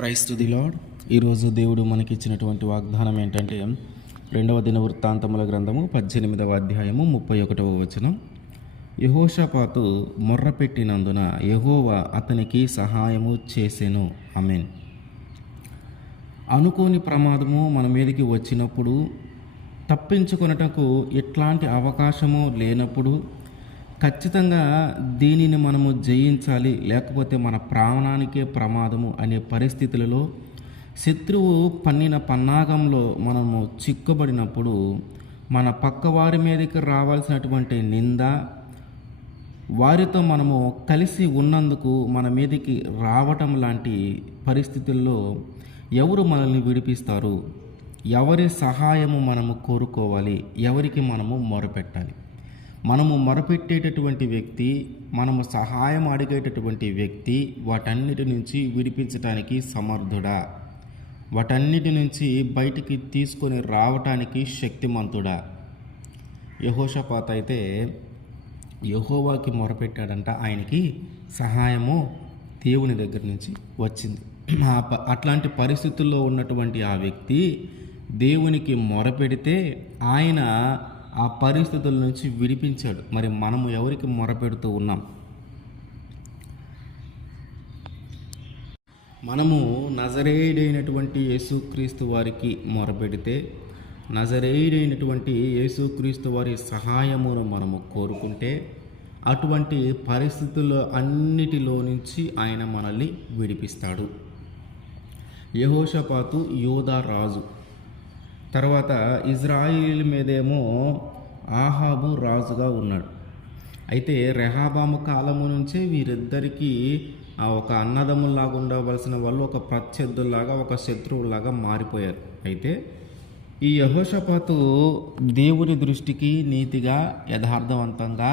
Praise to the lord. ఈరోజు దేవుడు మనకిచ్చినటువంటి వాగ్దానం ఏంటంటే 2వ దినవృత్తాంతముల గ్రంథము 18వ అధ్యాయము 31వ వచనం. యెహోషాపాతు మొర్రపెట్టినందున యెహోవా అతనికి సహాయము చేసెను. ఆమేన్. అనుకోని ప్రమాదము మన మీదకి వచ్చినప్పుడు, తప్పించుకొనుటకు ఎట్లాంటి అవకాశము లేనప్పుడు ఖచ్చితంగా దీనిని మనము జయించాలి, లేకపోతే మన ప్రాణానికే ప్రమాదము అనే పరిస్థితులలో, శత్రువు పన్నిన పన్నాగంలో మనము చిక్కుబడినప్పుడు, మన పక్కవారి మీదకి రావాల్సినటువంటి నింద, వారితో మనము కలిసి ఉన్నందుకు మన మీదకి రావటం లాంటి పరిస్థితుల్లో ఎవరు మనల్ని విడిపిస్తారు? ఎవరి సహాయము మనము కోరుకోవాలి? ఎవరికి మనము మొరపెట్టాలి? మనము మొరపెట్టేటటువంటి వ్యక్తి, మనము సహాయం అడిగేటటువంటి వ్యక్తి వాటన్నిటి నుంచి విడిపించడానికి సమర్థుడా? వాటన్నిటి నుంచి బయటికి తీసుకొని రావటానికి శక్తిమంతుడా? యెహోషాపాతు అయితే యెహోవాకి మొరపెట్టాడంట. ఆయనకి సహాయము దేవుని దగ్గర నుంచి వచ్చింది. అట్లాంటి పరిస్థితుల్లో ఉన్నటువంటి ఆ వ్యక్తి దేవునికి మొరపెడితే ఆయన ఆ పరిస్థితుల నుంచి విడిపించాడు. మరి మనము ఎవరికి మొరపెడుతూ ఉన్నాం? మనము నజరేయుడైనటువంటి యేసుక్రీస్తు వారికి మొరపెడితే, నజరేయుడైనటువంటి యేసుక్రీస్తు వారి సహాయమును మనము కోరుకుంటే, అటువంటి పరిస్థితుల్లో అన్నిటిలో నుంచి ఆయన మనల్ని విడిపిస్తాడు. యెహోషాపాతు యూదా రాజు, తర్వాత ఇజ్రాయిల్ మీదేమో ఆహాబు రాజుగా ఉన్నాడు. అయితే రెహాబాము కాలము నుంచే వీరిద్దరికీ ఒక అన్నదమ్ముల్లాగా ఉండవలసిన వాళ్ళు ఒక ప్రత్యర్థుల్లాగా, ఒక శత్రువులాగా మారిపోయారు. అయితే ఈ యెహోషాపాతు దేవుని దృష్టికి నీతిగా, యథార్థవంతంగా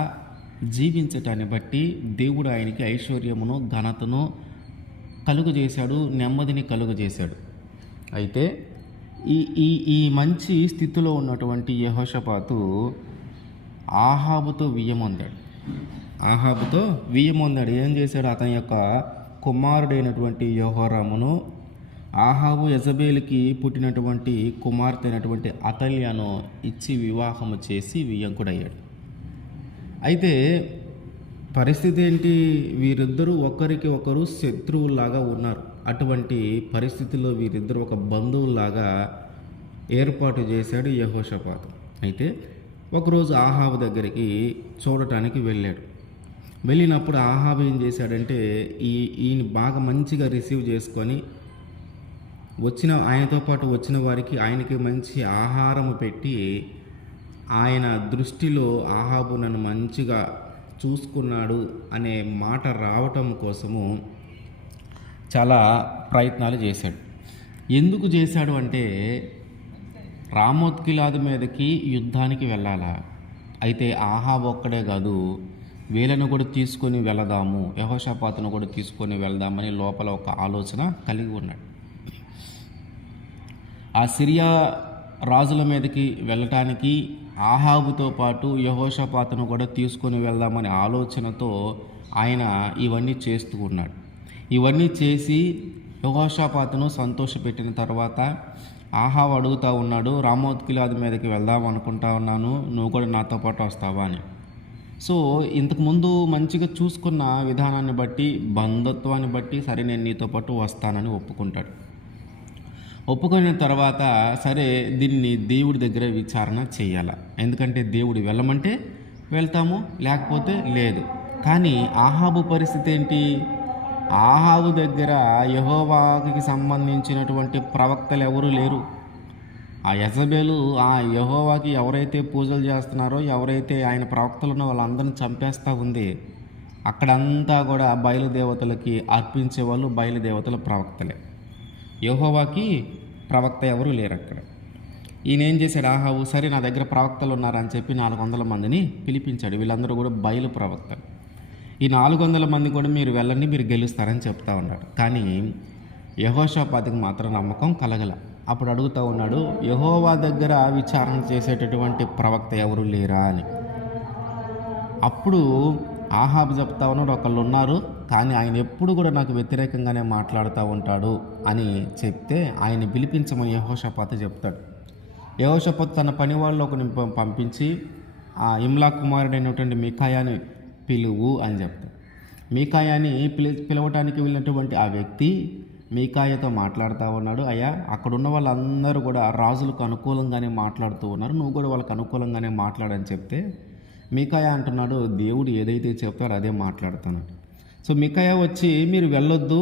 జీవించటాన్ని బట్టి దేవుడు ఆయనకి ఐశ్వర్యమును, ఘనతను కలుగజేశాడు, నెమ్మదిని కలుగజేశాడు. అయితే ఈ మంచి స్థితిలో ఉన్నటువంటి యెహోషాపాతు ఆహాబుతో వియ్యమొందాడు. ఏం చేశాడు? అతని యొక్క కుమారుడైనటువంటి యెహోరామును, ఆహాబు యెజబేలుకి పుట్టినటువంటి కుమార్తె అయినటువంటి అతల్యను ఇచ్చి వివాహము చేసి వియ్యంకుడయ్యాడు. అయితే పరిస్థితి ఏంటి? వీరిద్దరూ ఒకరికి ఒకరు శత్రువుల్లాగా ఉన్నారు. అటువంటి పరిస్థితుల్లో వీరిద్దరు ఒక బంధువుల్లాగా ఏర్పాటు చేశాడు యెహోషాపాతు. అయితే ఒకరోజు ఆహాబు దగ్గరికి చూడటానికి వెళ్ళాడు. వెళ్ళినప్పుడు ఆహాబు ఏం చేశాడంటే ఈయన బాగా మంచిగా రిసీవ్ చేసుకొని ఆయనతో పాటు వచ్చిన వారికి ఆయనకి మంచి ఆహారము పెట్టి, ఆయన దృష్టిలో ఆహాబు నన్ను మంచిగా చూసుకున్నాడు అనే మాట రావటం కోసము చాలా ప్రయత్నాలు చేశాడు. ఎందుకు చేశాడు అంటే, రామోత్గిలాదు మీదకి యుద్ధానికి వెళ్ళాలా? అయితే ఆహాబు ఒక్కడే కాదు, వీళ్ళను కూడా తీసుకొని వెళదాము, యెహోషాపాతును కూడా తీసుకొని వెళదామని లోపల ఒక ఆలోచన కలిగి ఉన్నాడు. ఆ సిరియా రాజుల మీదకి వెళ్ళటానికి ఆహాబుతో పాటు యెహోషాపాతును కూడా తీసుకొని వెళ్దామనే ఆలోచనతో ఆయన ఇవన్నీ చేస్తూ ఉన్నాడు. ఇవన్నీ చేసి యెహోషాపాతును సంతోషపెట్టిన తర్వాత ఆహాబు అడుగుతూ ఉన్నాడు, రామోత్గిలాదు మీదకి వెళ్దాం అనుకుంటా ఉన్నాను, నువ్వు కూడా నాతో పాటు వస్తావా అని. సో ఇంతకుముందు మంచిగా చూసుకున్న విధానాన్ని బట్టి, బంధుత్వాన్ని బట్టి, సరే నేను నీతో పాటు వస్తానని ఒప్పుకుంటాడు. ఒప్పుకున్న తర్వాత సరే దీన్ని దేవుడి దగ్గర విచారణ చేయాల. ఎందుకంటే దేవుడు వెళ్ళమంటే వెళ్తాము, లేకపోతే లేదు. కానీ ఆహాబు పరిస్థితి ఏంటి? ఆహాబు దగ్గర యెహోవాకి సంబంధించినటువంటి ప్రవక్తలు ఎవరు లేరు. ఆ యెజబేలు ఆ యెహోవాకి ఎవరైతే పూజలు చేస్తున్నారో, ఎవరైతే ఆయన ప్రవక్తలు ఉన్నో వాళ్ళందరినీ చంపేస్తూ ఉంది. అక్కడంతా కూడా బయలుదేవతలకి అర్పించే వాళ్ళు బయలుదేవతల ప్రవక్తలే. యెహోవాకి ప్రవక్త ఎవరు లేరు అక్కడ. ఈయన ఏం చేశాడు? ఆహాబు సరే నా దగ్గర ప్రవక్తలు ఉన్నారని చెప్పి 400 మందిని పిలిపించాడు. వీళ్ళందరూ కూడా బయలు ప్రవక్తలు. ఈ 400 మంది కూడా మీరు వెళ్ళండి, మీరు గెలుస్తారని చెప్తా ఉన్నాడు. కానీ యెహోషాపాతుకి మాత్రం నమ్మకం కలగల. అప్పుడు అడుగుతూ ఉన్నాడు, యెహోవా దగ్గర విచారణ చేసేటటువంటి ప్రవక్త ఎవరు లేరా అని. అప్పుడు ఆహాబు చెప్తా ఉన్నాడు, ఒకళ్ళు ఉన్నారు, కానీ ఆయన ఎప్పుడు కూడా నాకు వ్యతిరేకంగానే మాట్లాడుతూ ఉంటాడు అని చెప్తే ఆయన పిలిపించమని యెహోషాపాతు చెప్తాడు. యెహోషాపాతు తన పని వాళ్ళు ఒకరిని పంపించి ఆ ఇమ్లా కుమారుడైనటువంటి మీకాయాని పిలువు అని చెప్తాడు. మీకాయాని పిలవటానికి వెళ్ళినటువంటి ఆ వ్యక్తి మీకాయతో మాట్లాడుతూ ఉన్నాడు. అయ్యా, అక్కడున్న వాళ్ళందరూ కూడా రాజులకు అనుకూలంగానే మాట్లాడుతూ ఉన్నారు, నువ్వు కూడా వాళ్ళకు అనుకూలంగానే మాట్లాడని చెప్తే మీకాయ అంటున్నాడు, దేవుడు ఏదైతే చెప్తాడో అదే మాట్లాడుతాను. సో మీకాయ వచ్చి మీరు వెళ్ళొద్దు,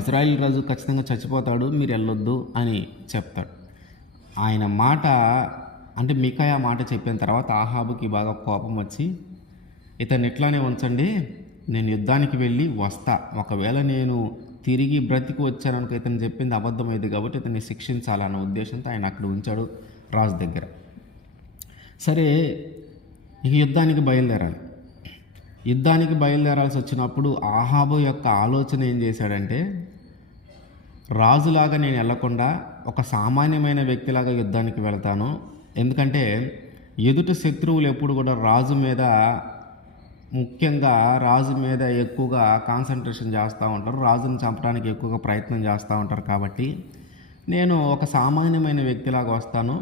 ఇజ్రాయిల్ రాజు ఖచ్చితంగా చచ్చిపోతాడు, మీరు వెళ్ళొద్దు అని చెప్తాడు. ఆయన మాట అంటే మీకాయ మాట చెప్పిన తర్వాత ఆహాబుకి బాగా కోపం వచ్చి, ఇతన్ని ఇట్లానే ఉంచండి, నేను యుద్ధానికి వెళ్ళి వస్తా, ఒకవేళ నేను తిరిగి బ్రతికి వచ్చాననుకో ఇతను చెప్పింది అబద్ధమైంది కాబట్టి ఇతన్ని శిక్షించాలన్న ఉద్దేశంతో ఆయన అక్కడ ఉంచాడు రాజు దగ్గర. సరే, ఇక యుద్ధానికి బయలుదేరాల్సి వచ్చినప్పుడు ఆహాబు యొక్క ఆలోచన ఏం చేశాడంటే, రాజులాగా నేను వెళ్లకుండా ఒక సామాన్యమైన వ్యక్తిలాగా యుద్ధానికి వెళ్తాను. ఎందుకంటే ఎదుటి శత్రువులు ఎప్పుడు కూడా ముఖ్యంగా రాజు మీద ఎక్కువగా కాన్సన్ట్రేషన్ చేస్తూ ఉంటారు, రాజుని చంపడానికి ఎక్కువగా ప్రయత్నం చేస్తూ ఉంటారు. కాబట్టి నేను ఒక సామాన్యమైన వ్యక్తిలాగా వస్తాను,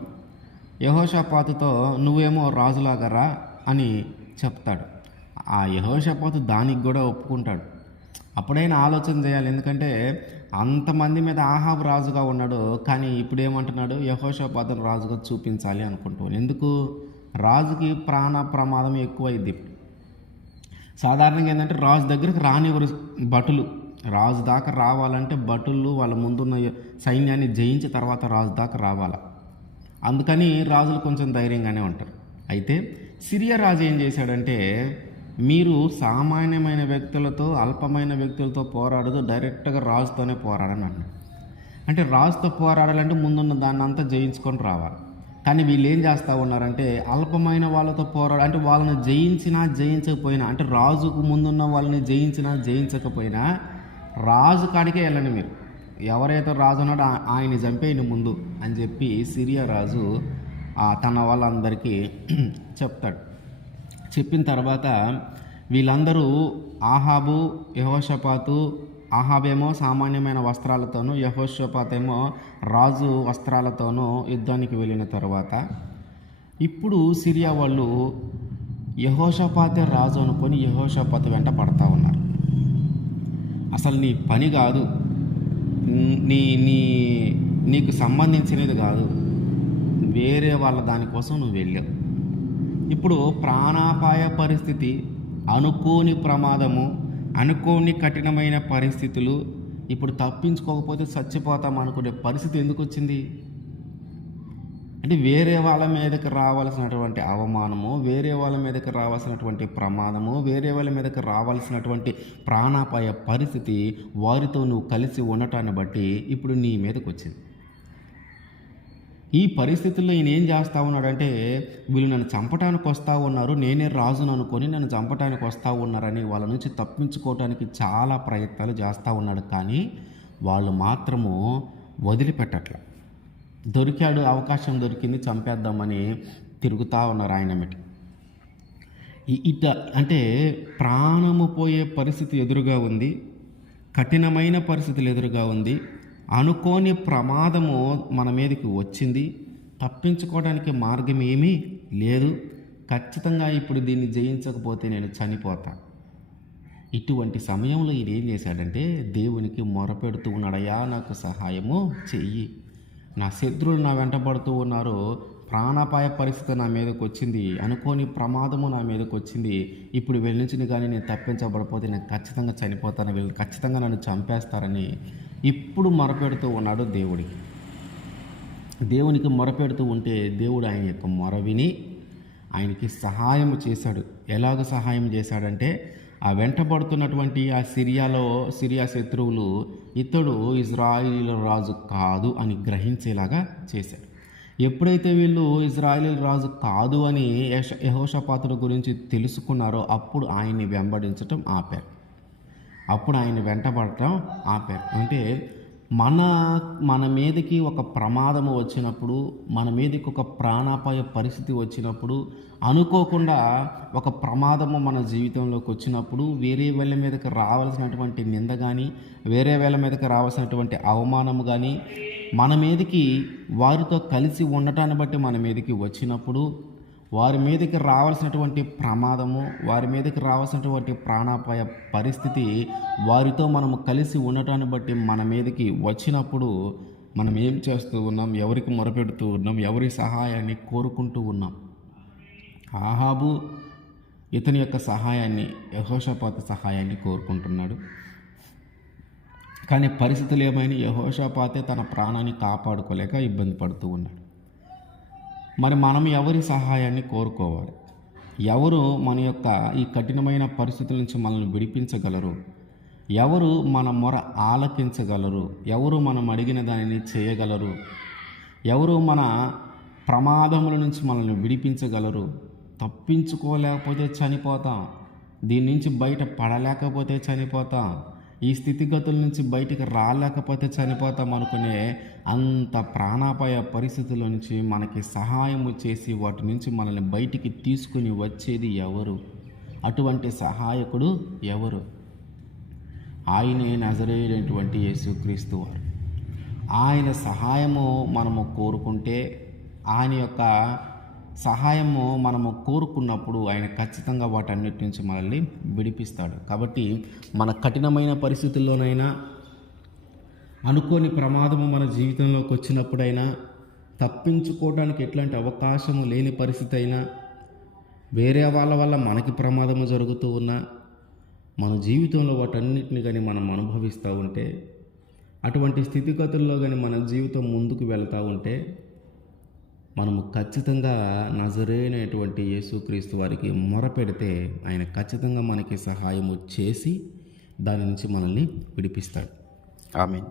యెహోషాపాతుతో నువ్వేమో రాజులాగా రా అని చెప్తాడు. ఆ యెహోషాపాతు దానికి కూడా ఒప్పుకుంటాడు. అప్పుడైనా ఆలోచన చేయాలి, ఎందుకంటే అంతమంది మీద ఆహాబు రాజుగా ఉన్నాడు, కానీ ఇప్పుడు ఏమంటున్నాడు, యెహోషాపాతును రాజుగా చూపించాలి అనుకుంటాను. ఎందుకు? రాజుకి ప్రాణ ప్రమాదం ఎక్కువైంది. సాధారణంగా ఏంటంటే రాజు దగ్గరకు రానివ్వరు భటులు. రాజు దాకా రావాలంటే భటులు వాళ్ళ ముందున్న సైన్యాన్ని జయించి తర్వాత రాజు దాకా రావాలి. అందుకని రాజులు కొంచెం ధైర్యంగానే ఉంటారు. అయితే సిరియా రాజు ఏం చేశాడంటే, మీరు సామాన్యమైన వ్యక్తులతో అల్పమైన వ్యక్తులతో పోరాడదు, డైరెక్ట్గా రాజుతోనే పోరాడని అన్నాడు. అంటే రాజుతో పోరాడాలంటే ముందున్న దాన్ని అంతా జయించుకొని రావాలి. కానీ వీళ్ళు ఏం చేస్తూ ఉన్నారంటే, అల్పమైన వాళ్ళతో అంటే వాళ్ళని జయించకపోయినా, అంటే రాజుకు ముందున్న వాళ్ళని జయించకపోయినా రాజు కాడికే వెళ్ళండి, మీరు ఎవరైతే రాజు ఉన్నాడో ఆయన్ని చంపేయండి ముందు అని చెప్పి సిరియా రాజు తన వాళ్ళందరికీ చెప్తాడు. చెప్పిన తర్వాత వీళ్ళందరూ ఆహాబు, యెహోషాపాతు, ఆహాబేమో సామాన్యమైన వస్త్రాలతోనూ, యెహోషాపాతు ఏమో రాజు వస్త్రాలతోనూ యుద్ధానికి వెళ్ళిన తర్వాత ఇప్పుడు సిరియా వాళ్ళు యెహోషాపాతే రాజు అనుకొని యెహోషాపాతు వెంట పడతా ఉన్నారు. అసలు నీ పని కాదు, నీకు సంబంధించినది కాదు, వేరే వాళ్ళ దానికోసం నువ్వు వెళ్ళావు. ఇప్పుడు ప్రాణాపాయ పరిస్థితి, అనుకోని ప్రమాదము, అనుకోని కఠినమైన పరిస్థితులు, ఇప్పుడు తప్పించుకోకపోతే చచ్చిపోతాం అనుకునే పరిస్థితి ఎందుకు వచ్చింది? అంటే వేరే వాళ్ళ మీదకి రావాల్సినటువంటి అవమానము, వేరే వాళ్ళ మీదకి రావాల్సినటువంటి ప్రమాదము, వేరే వాళ్ళ మీదకి రావాల్సినటువంటి ప్రాణాపాయ పరిస్థితి వారితో నువ్వు కలిసి ఉండటాన్ని బట్టి ఇప్పుడు నీ మీదకి వచ్చింది. ఈ పరిస్థితుల్లో ఈయన ఏం చేస్తూ ఉన్నాడంటే, వీళ్ళు నన్ను చంపటానికి వస్తూ ఉన్నారు, నేనే రాజును అనుకొని నన్ను చంపటానికి వస్తూ ఉన్నారని వాళ్ళ నుంచి తప్పించుకోవటానికి చాలా ప్రయత్నాలు చేస్తూ ఉన్నాడు. కానీ వాళ్ళు మాత్రము వదిలిపెట్టట్ల. దొరికాడు, అవకాశం దొరికింది, చంపేద్దామని తిరుగుతూ ఉన్నారు ఆయన మీద. అంటే ప్రాణము పోయే పరిస్థితి ఎదురుగా ఉంది, కఠినమైన పరిస్థితులు ఎదురుగా ఉంది, అనుకోని ప్రమాదము మన మీదకి వచ్చింది, తప్పించుకోవడానికి మార్గం ఏమీ లేదు, ఖచ్చితంగా ఇప్పుడు దీన్ని జయించకపోతే నేను చనిపోతా. ఇటువంటి సమయంలో ఈయన ఏం చేశాడంటే దేవునికి మొరపెడుతూ ఉన్నాడయ్యా, నాకు సహాయము చెయ్యి, నా శత్రువులు నా వెంటబడుతూ ఉన్నారు, ప్రాణాపాయ పరిస్థితి నా మీదకి వచ్చింది, అనుకోని ప్రమాదము నా మీదకి వచ్చింది, ఇప్పుడు వెళ్ళించింది కానీ నేను తప్పించబడిపోతే నేను ఖచ్చితంగా చనిపోతాను, వీళ్ళు ఖచ్చితంగా నన్ను చంపేస్తారని ఇప్పుడు మొరపెడుతూ ఉన్నాడు దేవునికి మొరపెడుతూ ఉంటే దేవుడు ఆయన యొక్క మొర విని ఆయనకి సహాయం చేశాడు. ఎలాగ సహాయం చేశాడంటే, ఆ వెంటబడుతున్నటువంటి ఆ సిరియా శత్రువులు ఇతడు ఇజ్రాయిలీల రాజు కాదు అని గ్రహించేలాగా చేశాడు. ఎప్పుడైతే వీళ్ళు ఇజ్రాయిలీల రాజు కాదు అని యెహోషాపాతు గురించి తెలుసుకున్నారో అప్పుడు ఆయన్ని వెంబడించటం ఆపారు, అప్పుడు ఆయన వెంటబడటం ఆపారు. అంటే మన మన మీదకి ఒక ప్రమాదము వచ్చినప్పుడు, మన మీదకి ఒక ప్రాణాపాయ పరిస్థితి వచ్చినప్పుడు, అనుకోకుండా ఒక ప్రమాదము మన జీవితంలోకి వచ్చినప్పుడు, వేరే వాళ్ళ మీదకి రావాల్సినటువంటి నింద కానీ, వేరే వాళ్ళ మీదకి రావాల్సినటువంటి అవమానము కానీ, మన మీదకి వారితో కలిసి ఉండటాన్ని బట్టి మన మీదకి వచ్చినప్పుడు, వారి మీదకి రావాల్సినటువంటి ప్రమాదము, వారి మీదకి రావాల్సినటువంటి ప్రాణాపాయ పరిస్థితి వారితో మనము కలిసి ఉండటాన్ని బట్టి మన మీదకి వచ్చినప్పుడు మనం ఏం చేస్తూ ఉన్నాం? ఎవరికి మొరపెడుతూ ఉన్నాం? ఎవరి సహాయాన్ని కోరుకుంటూ ఉన్నాం? ఆహాబు ఇతని యొక్క సహాయాన్ని, యెహోషాపాతు సహాయాన్ని కోరుకుంటున్నాడు. కానీ పరిస్థితులు ఏమైనా యెహోషాపాతే తన ప్రాణాన్ని కాపాడుకోలేక ఇబ్బంది పడుతూ ఉన్నాడు. మరి మనం ఎవరి సహాయాన్ని కోరుకోవాలి? ఎవరు మన యొక్క ఈ కఠినమైన పరిస్థితుల నుంచి మనల్ని విడిపించగలరు? ఎవరు మన మొర ఆలకించగలరు? ఎవరు మనం అడిగిన దానిని చేయగలరు? ఎవరు మన ప్రమాదముల నుంచి మనల్ని విడిపించగలరు? తప్పించుకోలేకపోతే చనిపోతాం, దీని నుంచి బయట పడలేకపోతే చనిపోతాం, ఈ స్థితిగతుల నుంచి బయటికి రాలేకపోతే చనిపోతాం అనుకునే అంత ప్రాణాపాయ పరిస్థితుల నుంచి మనకి సహాయము చేసి వాటి నుంచి మనల్ని బయటికి తీసుకుని వచ్చేది ఎవరు? అటువంటి సహాయకుడు ఎవరు? ఆయనే నజరేయుడైనటువంటి యేసుక్రీస్తు వారు. ఆయన సహాయము మనము కోరుకుంటే, ఆయన యొక్క సహాయము మనము కోరుకున్నప్పుడు ఆయన ఖచ్చితంగా వాటన్నిటి నుంచి మనల్ని విడిపిస్తాడు. కాబట్టి మన కఠినమైన పరిస్థితుల్లోనైనా, అనుకోని ప్రమాదము మన జీవితంలోకి వచ్చినప్పుడైనా, తప్పించుకోవడానికి ఎట్లాంటి అవకాశము లేని పరిస్థితి అయినా, వేరే వాళ్ళ వల్ల మనకి ప్రమాదము జరుగుతూ ఉన్నా, మన జీవితంలో వాటన్నిటిని కానీ మనం అనుభవిస్తూ ఉంటే, అటువంటి స్థితిగతుల్లో కానీ మన జీవితం ముందుకు వెళ్తూ ఉంటే, మనము ఖచ్చితంగా నజరేయుడైనటువంటి యేసుక్రీస్తు వారికి మొరపెడితే ఆయన ఖచ్చితంగా మనకి సహాయము చేసి దాని నుంచి మనల్ని విడిపిస్తాడు. ఆమేన్.